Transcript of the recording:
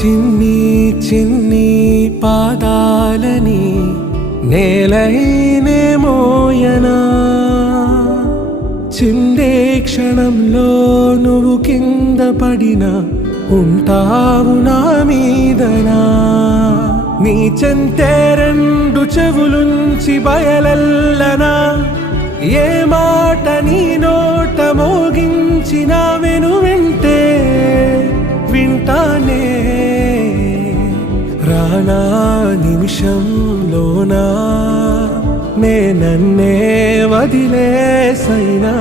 చిన్ని చిన్ని పాదాలని నేలైనే మోయనా చిందే క్షణంలో నువ్వు కింద పడినా ఉంటావు నా మీదనా నీ చెంతే రెండు చెవులుంచి బయలెల్లనా ఏ మాట నీ నోట మోగించిన వెను వింటే వింటానే రానా నిమిషంలోనా నే నన్నే వదిలేసైనా